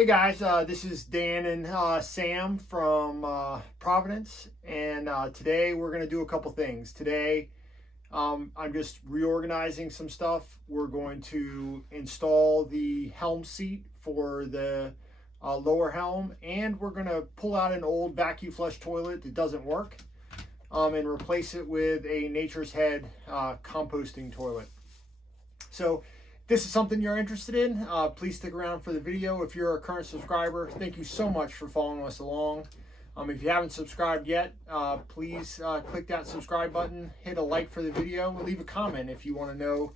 Hey guys, this is Dan and Sam from Providence, and today we're going to do a couple things. Today I'm just reorganizing some stuff. We're going to install the Helm seat for the lower Helm, and we're going to pull out an old vacuflush toilet that doesn't work and replace it with a Nature's Head composting toilet. So if this is something you're interested in, please stick around for the video. If you're a current subscriber, thank you so much for following us along. If you haven't subscribed yet, please click that subscribe button, hit a like for the video, leave a comment if you want to know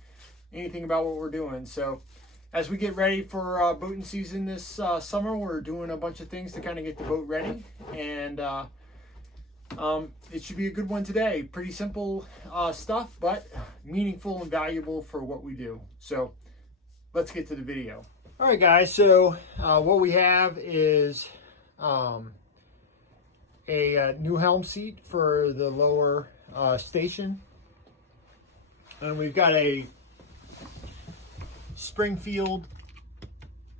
anything about what we're doing. So as we get ready for boating season this summer, we're doing a bunch of things to kind of get the boat ready, and it should be a good one today. Pretty simple stuff, but meaningful and valuable for what we do. So let's get to the video. All right, guys. So what we have is a new Helm seat for the lower station, and we've got a Springfield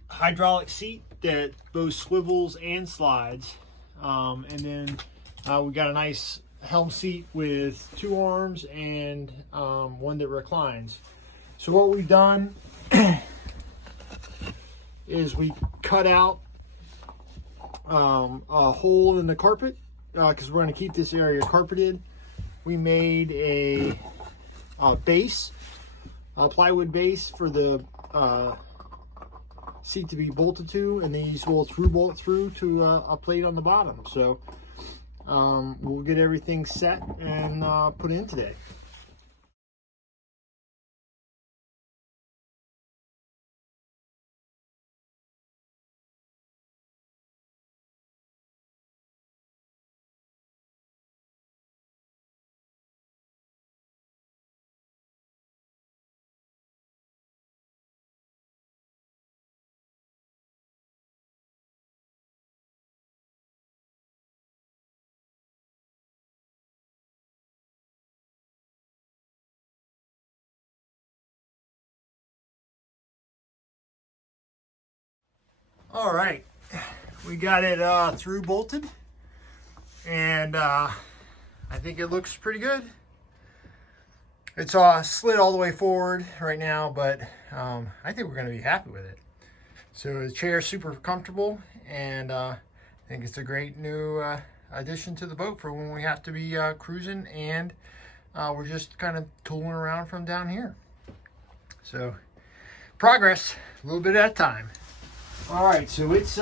hydraulic seat that both swivels and slides, and then we got a nice Helm seat with two arms and one that reclines. So what we've done is we cut out a hole in the carpet because we're going to keep this area carpeted. We made a base, a plywood base for the seat to be bolted to, and these will bolt through to a plate on the bottom. So we'll get everything set and put in today. All right, we got it through bolted, and I think it looks pretty good. It's slid all the way forward right now, but I think we're going to be happy with it. So the chair is super comfortable, and I think it's a great new addition to the boat for when we have to be cruising, and we're just kind of tooling around from down here. So progress, a little bit at a time. All right, so it's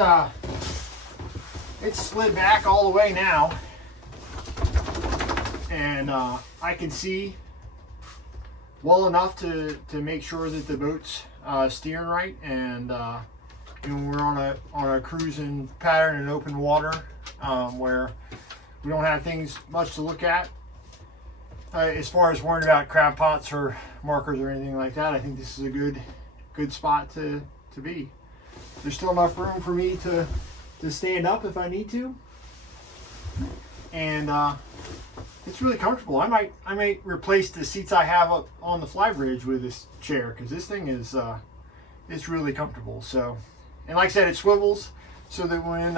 slid back all the way now, and I can see well enough to make sure that the boat's steering right, and when we're on a cruising pattern in open water where we don't have things much to look at as far as worrying about crab pots or markers or anything like that. I think this is a good spot to be. There's still enough room for me to stand up if I need to, and it's really comfortable. I might replace the seats I have up on the fly bridge with this chair, because this thing is it's really comfortable. So, and like I said, it swivels so that when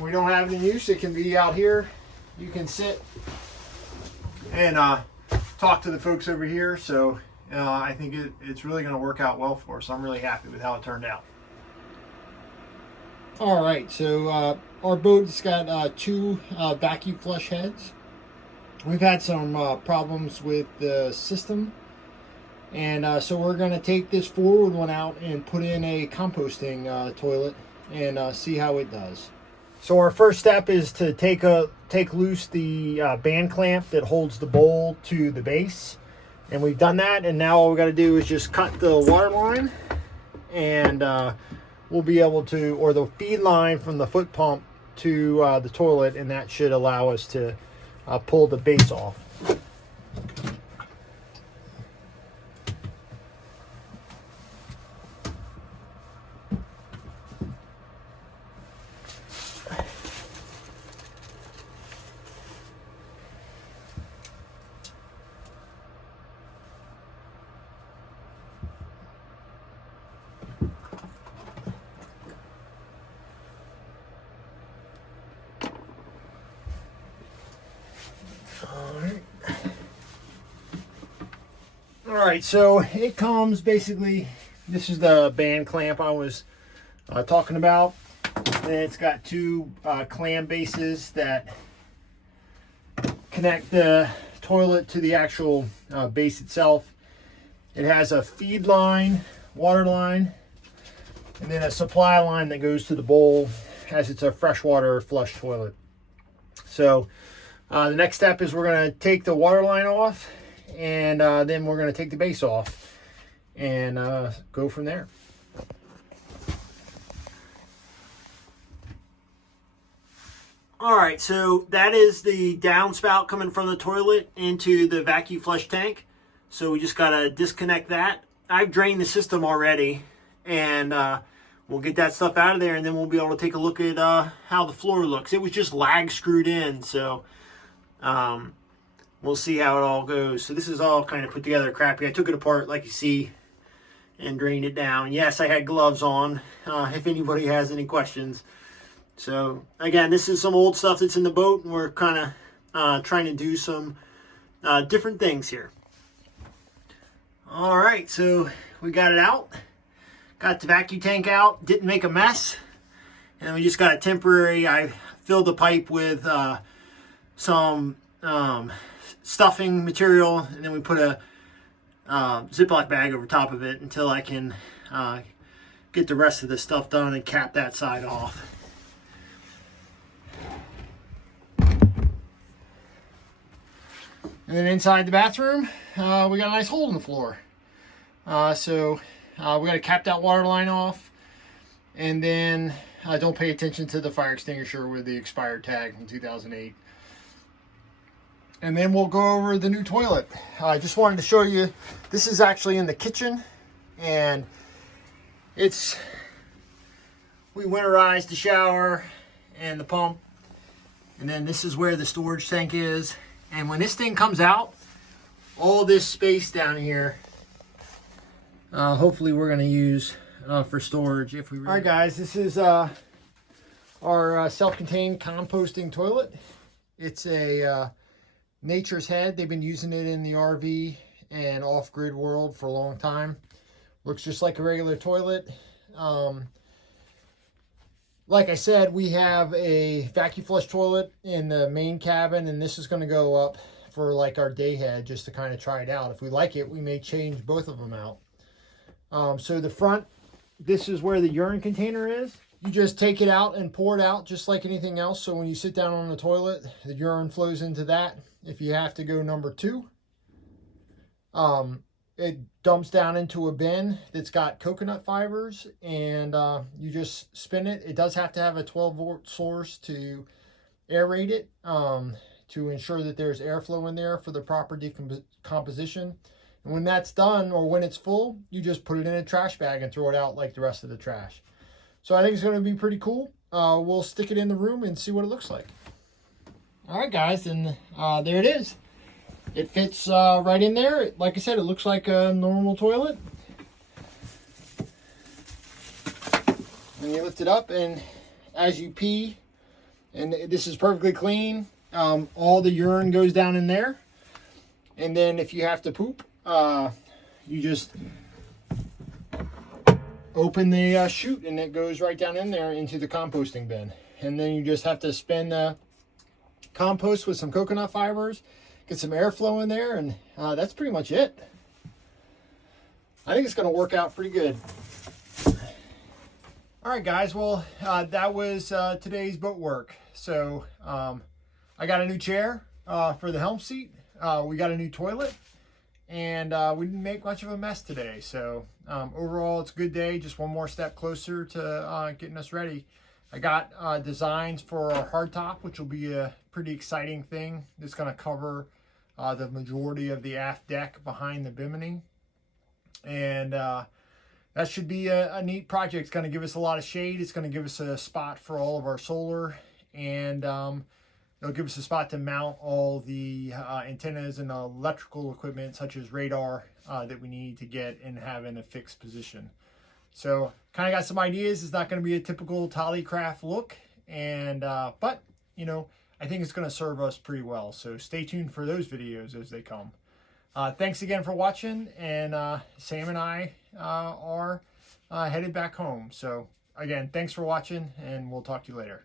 we don't have any use, it can be out here. You can sit and talk to the folks over here. So I think it's really going to work out well for us. I'm really happy with how it turned out. All right, so our boat's got two vacuflush heads. We've had some problems with the system, and so we're going to take this forward one out and put in a composting toilet and see how it does. So our first step is to take loose the band clamp that holds the bowl to the base, and we've done that. And now all we got to do is just cut the water line, and we'll be able to, or the feed line from the foot pump to the toilet, and that should allow us to pull the base off. right, so it comes basically, this is the band clamp I was talking about. And it's got two clam bases that connect the toilet to the actual base itself. It has a feed line, water line, and then a supply line that goes to the bowl, as it's a freshwater flush toilet. So the next step is we're going to take the water line off, and then we're going to take the base off and go from there. All right, so that is the downspout coming from the toilet into the vacuum flush tank. So we just got to disconnect that. I've drained the system already, and we'll get that stuff out of there, and then we'll be able to take a look at how the floor looks. It was just lag screwed in, so we'll see how it all goes. So this is all kind of put together crappy. I took it apart like you see and drained it down. Yes, I had gloves on, if anybody has any questions. So again, this is some old stuff that's in the boat, and we're kind of trying to do some different things here. All right, so we got it out. Got the vacuum tank out, didn't make a mess. And we just got a temporary, I filled the pipe with some stuffing material, and then we put a Ziploc bag over top of it until I can get the rest of this stuff done and cap that side off. And then inside the bathroom, we got a nice hole in the floor. So we got a capped out water line off. And then don't pay attention to the fire extinguisher with the expired tag from 2008. And then we'll go over the new toilet. I just wanted to show you, this is actually in the kitchen. And we winterized the shower and the pump. And then this is where the storage tank is. And when this thing comes out, all this space down here, hopefully we're going to use for storage if we really... All right, guys, this is our self-contained composting toilet. It's a Nature's Head. They've been using it in the RV and off-grid world for a long time. Looks just like a regular toilet. Like I said, we have a vacuum flush toilet in the main cabin, and this is going to go up for like our day head just to kind of try it out. If we like it, we may change both of them out. So the front, this is where the urine container is. You just take it out and pour it out just like anything else. So when you sit down on the toilet, the urine flows into that. If you have to go number two, it dumps down into a bin that's got coconut fibers, and you just spin it. It does have to have a 12-volt source to aerate it to ensure that there's airflow in there for the proper decomposition. And when that's done, or when it's full, you just put it in a trash bag and throw it out like the rest of the trash. So I think it's going to be pretty cool. We'll stick it in the room and see what it looks like. All right, guys, and there it is. It fits right in there. Like I said, it looks like a normal toilet. And you lift it up, and as you pee, and this is perfectly clean, all the urine goes down in there. And then if you have to poop, you just open the chute, and it goes right down in there into the composting bin. And then you just have to spin the compost with some coconut fibers, get some airflow in there, and that's pretty much it. I think it's going to work out pretty good. All right, guys. Well, that was today's boat work. So I got a new chair for the Helm seat. We got a new toilet, and we didn't make much of a mess today. So overall, it's a good day. Just one more step closer to getting us ready. I got designs for our hardtop, which will be a pretty exciting thing. It's going to cover the majority of the aft deck behind the bimini. And that should be a neat project. It's going to give us a lot of shade. It's going to give us a spot for all of our solar. And it'll give us a spot to mount all the antennas and electrical equipment, such as radar, that we need to get and have in a fixed position. So kind of got some ideas. It's not going to be a typical Tollycraft look. And but, you know, I think it's going to serve us pretty well. So stay tuned for those videos as they come. Thanks again for watching, and Sam and I are headed back home. So again, thanks for watching, and we'll talk to you later.